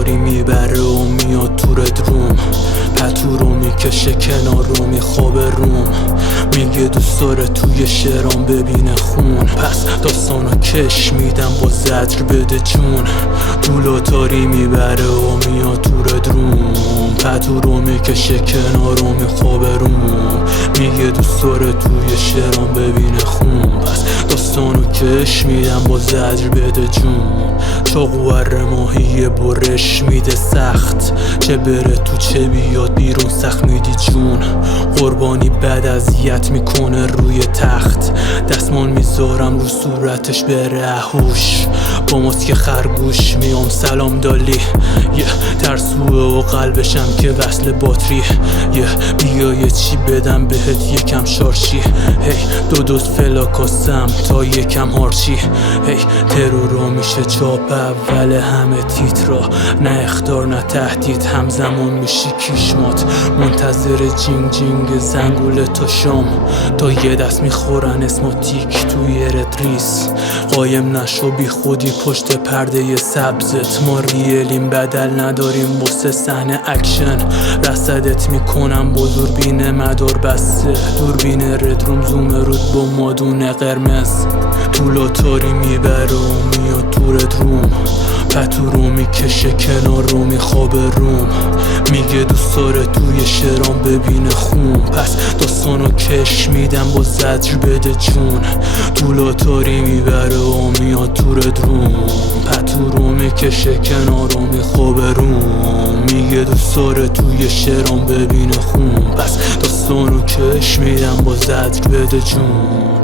تاری میبره و میاد تو ردروم، پتو رو میکشه کنار رو میخوابه روم، میگه دوست داره توی شعرام ببینه خون. پس داستانو کش میدم با زجر بده جون، دولو تاری میبره و میاد تو ردروم، پتو رو میکشه کنار رو میخوابه روم، میگه دوست داره توی شعرام ببینه خون. پس داستانو کش میدم با زجر بده جون، چاقو ماهی برش میده سخت، چه بره تو چه بیاد بیرون سخت میدی جون. قربانی بد اذیت میکنه روی تخت، دستمال میذارم رو صورتش بره هوش، با ماسک خرگوش میام سلام دالی، ترسوه و قلبشم که وصل باتری، بیا چی بدم بهت یکم شارشی، دو دوست فلاکاسم تا یکم هارچی، ترورا میشه چاپ اول همه تیترا، نه اخطار نه تهدید همزمان میشی کیشمات، منتظر جینگ جینگ زنگوله تا شام، تا یه دست میخورن اسماتیک توی ردریس، قایم نشو بی خودی پشت پرده سبزت، ما ریلیم بدل نداریم واسه صحنه اکشن، رصدت میکنم با دوربین مدار بسته، دوربین ردروم زوم رود با مادون قرمز، طولا تاری میبره و میاد تو ردروم، پتو رو میکشه کنار رو میخوابه روم، میگه دوست داره توی شعرام ببینه خون. پس داستانو کش میدم با زجر بده جون، طولا تاری میبره و میاد تو ردروم، پتو رو میکشه کنار رو میخوابه روم، میگه دوست داره توی شعرام ببینه خون. پس داستانو کش میدم با زجر بده جون.